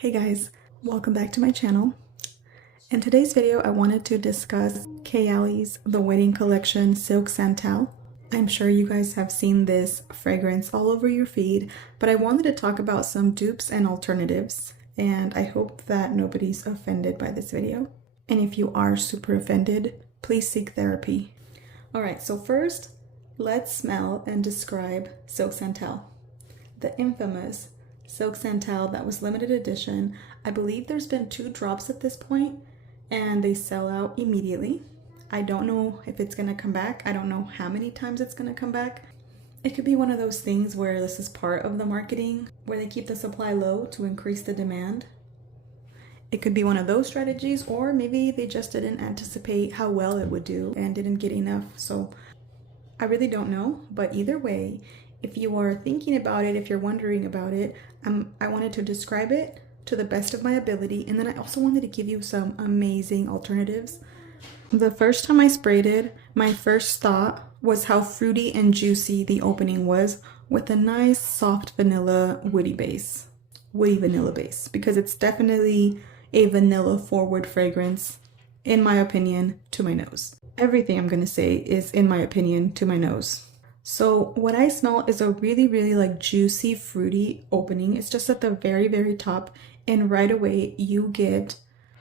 Hey guys, welcome back to my channel. In today's video, I wanted to discuss Kayali's The Wedding Collection Silk Santal. I'm sure you guys have seen this fragrance all over your feed, but I wanted to talk about some dupes and alternatives, and I hope that nobody's offended by this video. And if you are super offended, please seek therapy. Alright, so first, let's smell and describe Silk Santal. The infamous Silk Santal that was limited edition. I believe there's been 2 drops at this point and they sell out immediately. I don't know if it's gonna come back. I don't know how many times it's gonna come back. It could be one of those things where this is part of the marketing, where they keep the supply low to increase the demand. It could be one of those strategies, or maybe they just didn't anticipate how well it would do and didn't get enough. So I really don't know, but either way, if you are thinking about it, if you're wondering about it, I wanted to describe it to the best of my ability, and then I also wanted to give you some amazing alternatives. The first time I sprayed it, my first thought was how fruity and juicy the opening was, with a nice soft vanilla woody vanilla base, because it's definitely a vanilla forward fragrance, in my opinion, to my nose. Everything I'm gonna say is in my opinion to my nose. So what I smell is a really like juicy, fruity opening. It's just at the very top, and right away you get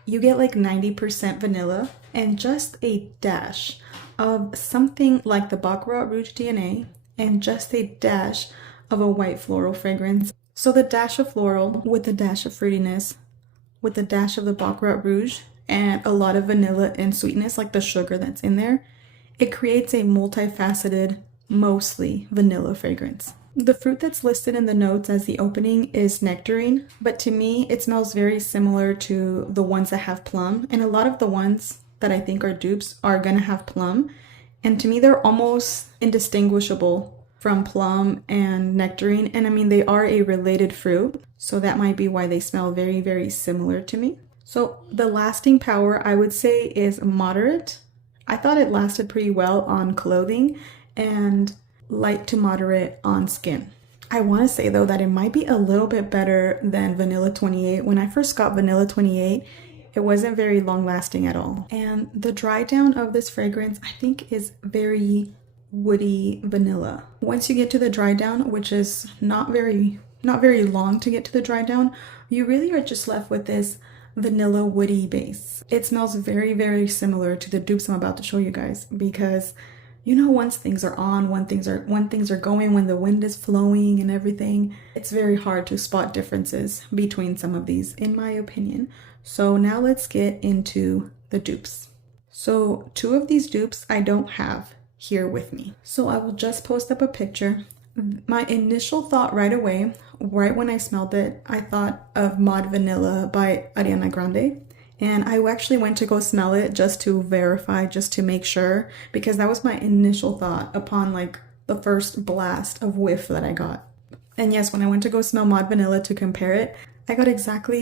like 90% vanilla and just a dash of something like the Baccarat Rouge DNA and just a dash of a white floral fragrance. So the dash of floral with the dash of fruitiness, with the dash of the Baccarat Rouge and a lot of vanilla and sweetness, like the sugar that's in there, it creates a multifaceted, mostly vanilla fragrance. The fruit that's listed in the notes as the opening is nectarine, but to me it smells very similar to the ones that have plum, and a lot of the ones that I think are dupes are gonna have plum, and to me they're almost indistinguishable from plum and nectarine, and I mean they are a related fruit, so that might be why they smell very similar to me. So the lasting power, I would say, is moderate. I thought it lasted pretty well on clothing, and light to moderate on skin. I want to say though that it might be a little bit better than Vanilla 28. When I first got Vanilla 28, it wasn't very long lasting at all. And the dry down of this fragrance, I think, is very woody vanilla. Once you get to the dry down, which is not very long to get to the dry down, you really are just left with this vanilla woody base. It smells very similar to the dupes I'm about to show you guys, because you know, once things are on, when things are going, when the wind is flowing and everything, it's very hard to spot differences between some of these, in my opinion. So now let's get into the dupes. So 2 of these dupes I don't have here with me, so I will just post up a picture. My initial thought right away, right when I smelled it, I thought of Mod Vanilla by Ariana Grande. And I actually went to go smell it just to verify, just to make sure, because that was my initial thought upon like the first blast of whiff that I got. And yes, when I went to go smell Mod Vanilla to compare it, I got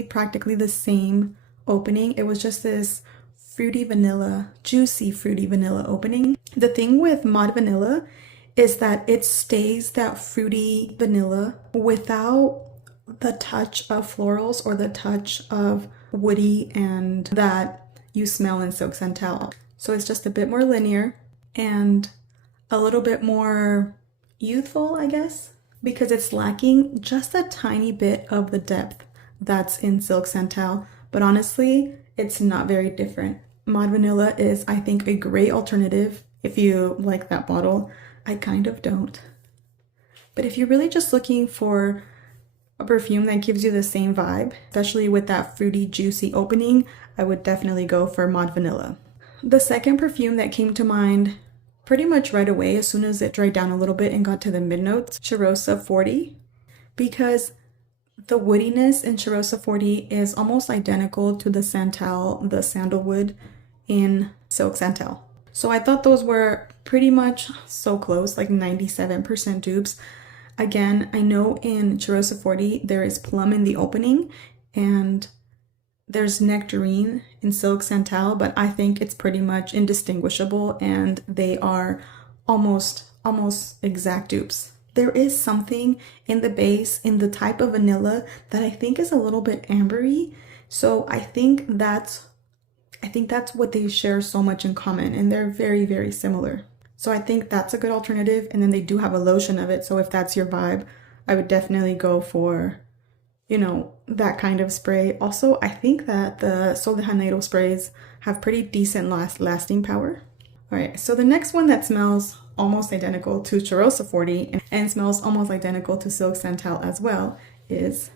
practically the same opening. It was just this fruity vanilla, juicy fruity vanilla opening. The thing with Mod Vanilla is that it stays that fruity vanilla without the touch of florals or the touch of woody and that you smell in Silk Santal. So it's just a bit more linear and a little bit more youthful, I guess, because it's lacking just a tiny bit of the depth that's in Silk Santal. But honestly, it's not very different. Mod Vanilla is, I think, a great alternative if you like that bottle. I kind of don't. But if you're really just looking for a perfume that gives you the same vibe, especially with that fruity, juicy opening, I would definitely go for Mod Vanilla. The second perfume that came to mind pretty much right away as soon as it dried down a little bit and got to the mid notes, Cheirosa 40, because the woodiness in Cheirosa 40 is almost identical to the Santal, the sandalwood in Silk Santal. So I thought those were pretty much so close, like 97% dupes. Again, I know in Cheirosa 40 there is plum in the opening and there's nectarine in Silk Santal, but I think it's pretty much indistinguishable and they are almost exact dupes. there is something in the base, in the type of vanilla, that I think is a little bit ambery. So I think that's what they share so much in common, and they're very, very similar. So I think that's a good alternative. And then they do have a lotion of it. So if that's your vibe, I would definitely go for, you know, that kind of spray. Also, I think that the Sol de Janeiro sprays have pretty decent lasting power. All right, so the next one that smells almost identical to Cheirosa 40 and smells almost identical to Silk Santal as well is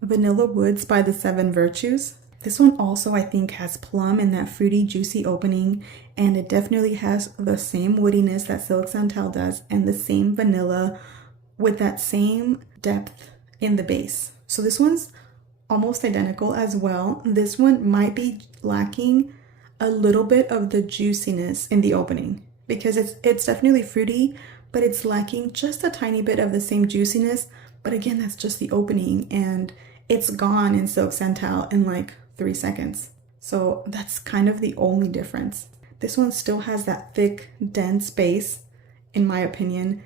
Vanilla Woods by the Seven Virtues. This one also, I think, has plum in that fruity, juicy opening, and it definitely has the same woodiness that Silk Santal does and the same vanilla with that same depth in the base. So this one's almost identical as well. This one might be lacking a little bit of the juiciness in the opening because it's definitely fruity, but it's lacking just a tiny bit of the same juiciness. But again, that's just the opening, and it's gone in Silk Santal in like 3 seconds. So that's kind of the only difference. This one still has that thick, dense base, in my opinion,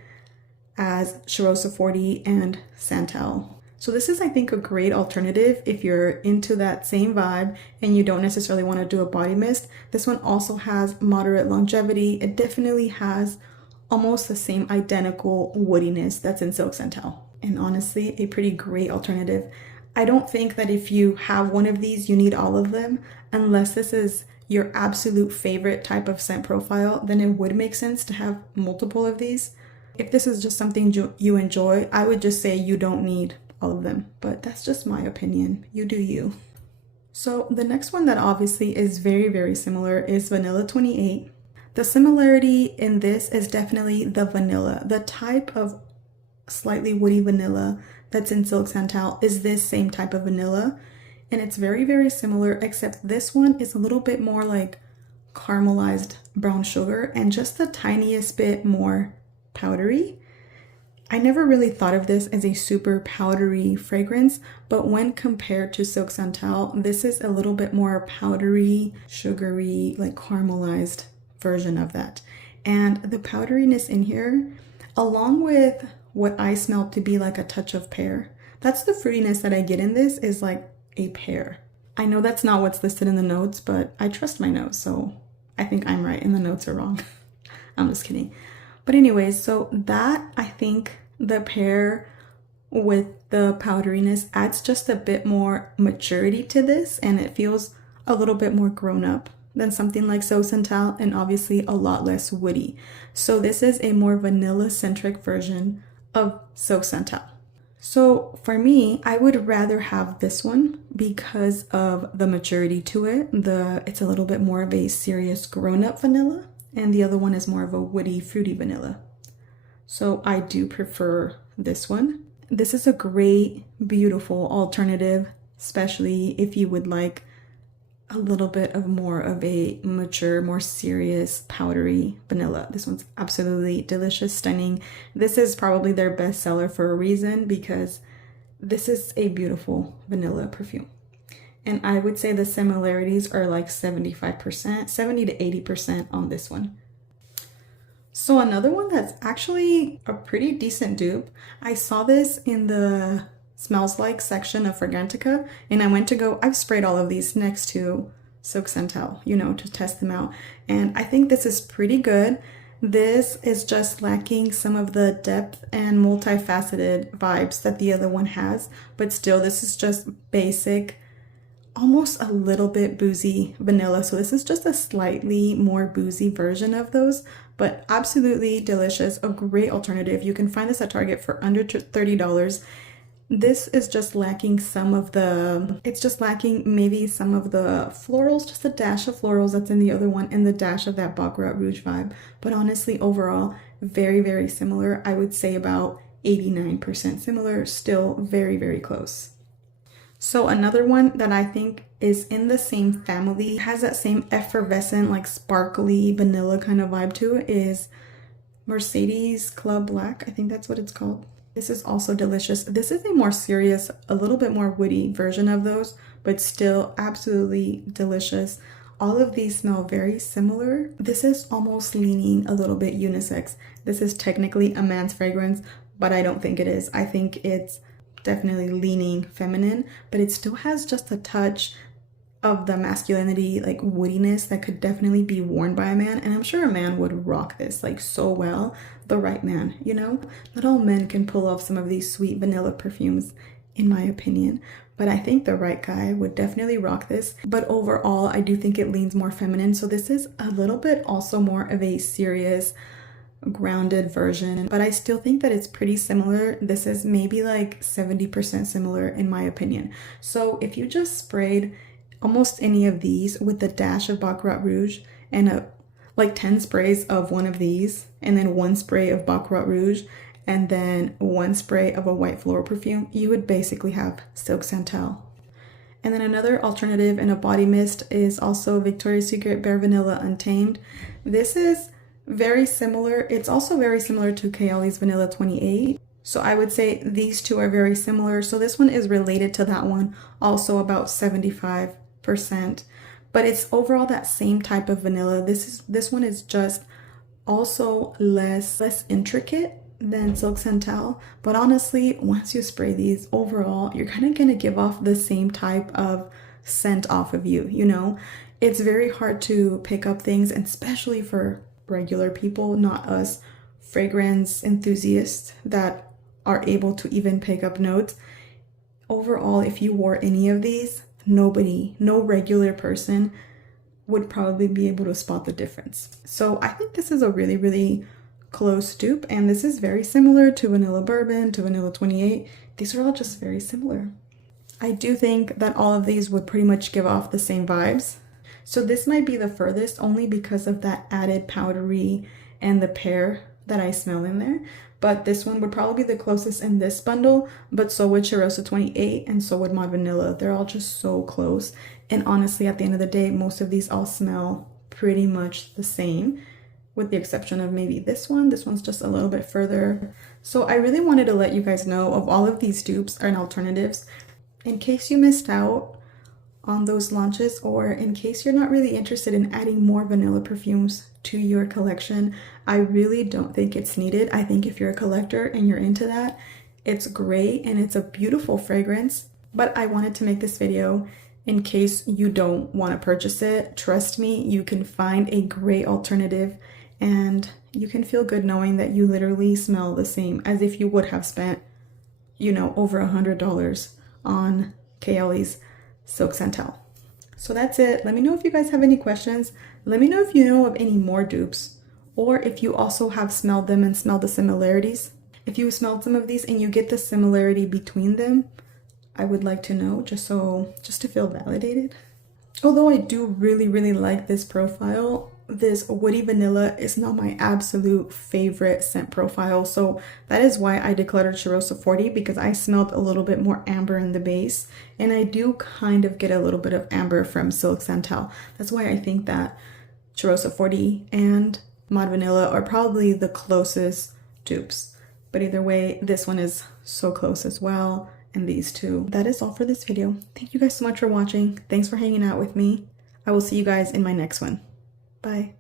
as Cheirosa 40 and Santal. So this is, I think, a great alternative if you're into that same vibe and you don't necessarily want to do a body mist. This one also has moderate longevity. It definitely has almost the same identical woodiness that's in Silk Santal. And honestly, a pretty great alternative. I don't think that if you have one of these, you need all of them, unless this is your absolute favorite type of scent profile, then it would make sense to have multiple of these. If this is just something you enjoy, I would just say you don't need all of them, but that's just my opinion. You do you. So the next one that obviously is very, very similar is Vanilla 28. The similarity in this is definitely the vanilla. The type of slightly woody vanilla that's in Silk Santal is this same type of vanilla, and it's very, very similar, except this one is a little bit more like caramelized brown sugar and just the tiniest bit more powdery. I never really thought of this as a super powdery fragrance, but when compared to Silk Santal, this is a little bit more powdery, sugary, like caramelized version of that. And the powderiness in here, along with what I smell to be like a touch of pear, that's the fruitiness that I get in this, is like a pear. I know that's not what's listed in the notes, but I trust my nose, so I think I'm right and the notes are wrong. I'm just kidding. But anyways, so that, I think the pear with the powderiness adds just a bit more maturity to this, and it feels a little bit more grown up than something like Silk Santal, and obviously a lot less woody. So this is a more vanilla-centric version of Silk Santal. So for me, I would rather have this one because of the maturity to it. It's a little bit more of a serious grown-up vanilla, and the other one is more of a woody, fruity vanilla. So I do prefer this one. This is a great, beautiful alternative, especially if you would like a little bit of more of a mature, more serious, powdery vanilla. This one's absolutely delicious, stunning. This is probably their best seller for a reason, because this is a beautiful vanilla perfume. And I would say the similarities are like 75%, 70 to 80% on this one. So another one that's actually a pretty decent dupe, I saw this in the smells like section of Fragrantica, and I went to go, I've sprayed all of these next to Silk Santal, you know, to test them out. And I think this is pretty good. This is just lacking some of the depth and multifaceted vibes that the other one has, but still this is just basic, almost a little bit boozy vanilla. So this is just a slightly more boozy version of those, but absolutely delicious, a great alternative. You can find this at Target for under $30. This is just lacking some of the, it's just lacking maybe some of the florals, just a dash of florals that's in the other one, and the dash of that Baccarat Rouge vibe. But honestly, overall, very, very similar. I would say about 89% similar, still very, very close. So another one that I think is in the same family, has that same effervescent, like sparkly vanilla kind of vibe to it, is Mercedes Club Black. I think that's what it's called. This is also delicious. This is a more serious, a little bit more woody version of those, but still absolutely delicious. all of these smell very similar. This is almost leaning a little bit unisex. This is technically a man's fragrance, but I don't think it is. I think it's definitely leaning feminine, but it still has just a touch of the masculinity, like woodiness that could definitely be worn by a man. And I'm sure a man would rock this like so well, the right man, you know? Not all men can pull off some of these sweet vanilla perfumes, in my opinion, but I think the right guy would definitely rock this. But overall, I do think it leans more feminine. So this is a little bit also more of a serious, grounded version, but I still think that it's pretty similar. This is maybe like 70% similar in my opinion. So if you just sprayed almost any of these with a dash of Baccarat Rouge and like 10 sprays of one of these, and then 1 spray of Baccarat Rouge, and then 1 spray of a white floral perfume, you would basically have Silk Santal. And then another alternative in a body mist is also Victoria's Secret Bare Vanilla Untamed. This is very similar. It's also very similar to Kayali's Vanilla 28. So I would say these two are very similar. So this one is related to that one, also about 75%. But it's overall that same type of vanilla. This one is just also less intricate than Silk Santal. But honestly, once you spray these, overall, you're kind of going to give off the same type of scent off of you, you know? It's very hard to pick up things, and especially for regular people, not us fragrance enthusiasts that are able to even pick up notes. Overall, if you wore any of these, no regular person would probably be able to spot the difference. So I think this is a really, really close dupe, and this is very similar to Vanilla Bourbon, to Vanilla 28. These are all just very similar. I do think that all of these would pretty much give off the same vibes. So this might be the furthest, only because of that added powdery and the pear that I smell in there. But this one would probably be the closest in this bundle, but so would Cheirosa 28 and so would Mod Vanilla. They're all just so close. And honestly, at the end of the day, most of these all smell pretty much the same, with the exception of maybe this one. This one's just a little bit further. So I really wanted to let you guys know of all of these dupes and alternatives in case you missed out on those launches, or in case you're not really interested in adding more vanilla perfumes to your collection. I really don't think it's needed. I think if you're a collector and you're into that, it's great and it's a beautiful fragrance. But I wanted to make this video in case you don't want to purchase it. Trust me, you can find a great alternative and you can feel good knowing that you literally smell the same as if you would have spent, you know, over $100 on Kayali's Silk Santal. So that's it. Let me know if you guys have any questions. Let me know if you know of any more dupes, or if you also have smelled them and smelled the similarities. If you smelled some of these and you get the similarity between them, I would like to know, just to feel validated. Although I do really, really like this profile, this woody vanilla is not my absolute favorite scent profile. So that is why I decluttered Cheirosa 40, because I smelled a little bit more amber in the base. And I do kind of get a little bit of amber from Silk Santal. That's why I think that Cheirosa 40 and Mod Vanilla are probably the closest dupes. But either way, this one is so close as well. And these two. That is all for this video. Thank you guys so much for watching. Thanks for hanging out with me. I will see you guys in my next one. Bye.